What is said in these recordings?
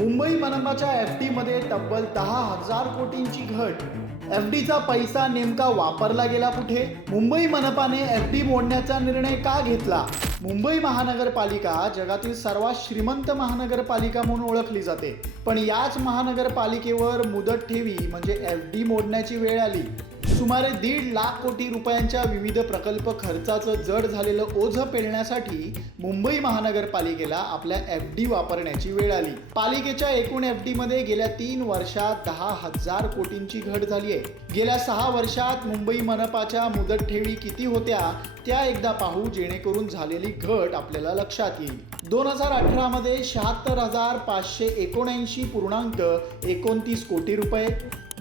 मुंबई मनपाच्या एफ डीमध्ये तब्बल दहा हजार कोटींची घट. एफ डीचा पैसा नेमका वापरला गेला कुठे? मुंबई मनपाने एफ डी मोडण्याचा निर्णय का घेतला? मुंबई महानगरपालिका जगातील सर्वात श्रीमंत महानगरपालिका म्हणून ओळखली जाते. पण याच महानगरपालिकेवर मुदत ठेवी म्हणजे एफ डी मोडण्याची वेळ आली. सुमारे दीड लाख कोटी रुपयांच्या विविध प्रकल्प खर्चाचं जड झालेलं ओझं पेलण्यासाठी मुंबई महानगरपालिकेला आपल्या एफ डी वापरण्याची वेळ आली. पालिकेच्या एकूण एफ डी मध्ये गेल्या तीन वर्षात दहा हजार कोटींची घट झाली आहे गेल्या सहा वर्षात मुंबई मनपाच्या मुदत ठेवी किती होत्या त्या एकदा पाहू जेणेकरून झालेली घट आपल्याला लक्षात येईल. दोन हजार अठरा मध्ये शहात्तर हजार पाचशे एकोणऐंशी पूर्णांक एकोणतीस कोटी रुपये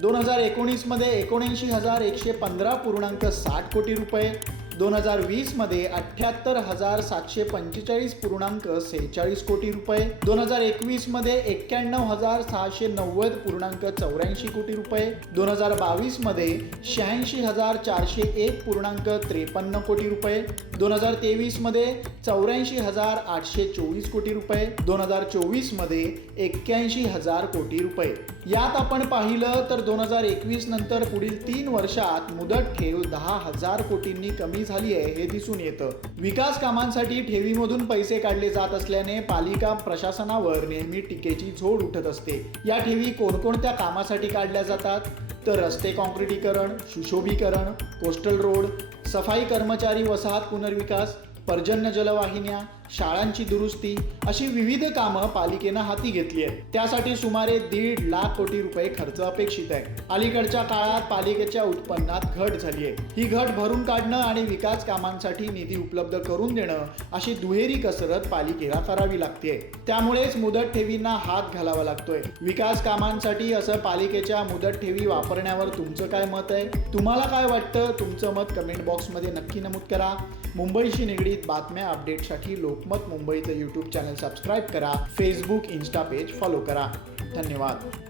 दोन हजार एकोणीसमध्ये एकोणऐंशी हजार एकशे पंधरा पूर्णांक साठ कोटी रुपये. दोन हजार वीसमध्ये अठ्ठ्याहत्तर हजार सातशे पंचेचाळीस पूर्णांक सेहेचाळीस कोटी रुपये. दोन हजार एकवीसमध्ये एक्क्याण्णव हजार सहाशे नव्वद पूर्णांक चौऱ्याऐंशी कोटी रुपये. दोन हजार बावीसमध्ये शहाऐंशी हजार चारशे एक पूर्णांक त्रेपन्न कोटी रुपये. दोन हजार तेवीसमध्ये चौऱ्याऐंशी हजार आठशे चोवीस कोटी रुपये. दोन हजार चोवीसमध्ये एक्क्याऐंशी हजार कोटी रुपये. यात आपण पाहिलं तर दोन हजार एकवीस नंतर पुढील तीन वर्षात मुदत ठेव दहा हजार कोटींनी कमी झाली आहे हे दिसून येतं. विकास कामांसाठी ठेवीमधून पैसे काढले जात असल्याने पालिका प्रशासनावर नेहमी टीकेची झोड उठत असते. या ठेवी कोणकोणत्या कामासाठी काढल्या जातात? तर रस्ते काँक्रिटीकरण सुशोभीकरण कोस्टल रोड सफाई कर्मचारी वसाहत पुनर्विकास पर्जन्य जलवाहिन्या शाळांची दुरुस्ती अशी विविध कामं पालिकेनं हाती घेतली आहेत. त्यासाठी सुमारे दीड लाख कोटी रुपये खर्च अपेक्षित आहे. अलीकडच्या काळात पालिकेच्या उत्पन्नात घट झाली आहे. ही घट भरून काढणं आणि विकास कामांसाठी निधी उपलब्ध करून देणं अशी दुहेरी कसरत पालिकेला करावी लागते. त्यामुळेच मुदत ठेवींना हात घालावा लागतोय. विकास कामांसाठी असं पालिकेच्या मुदत ठेवी वापरण्यावर तुमचं काय मत आहे? तुम्हाला काय वाटतं? तुमचं मत कमेंट बॉक्समध्ये नक्की नमूद करा. मुंबईशी निगडीत बातम्या अपडेटसाठी लोक लोकमत मुंबईचं यूट्यूब चॅनल सबस्क्राईब करा. फेसबुक इन्स्टा पेज फॉलो करा. धन्यवाद.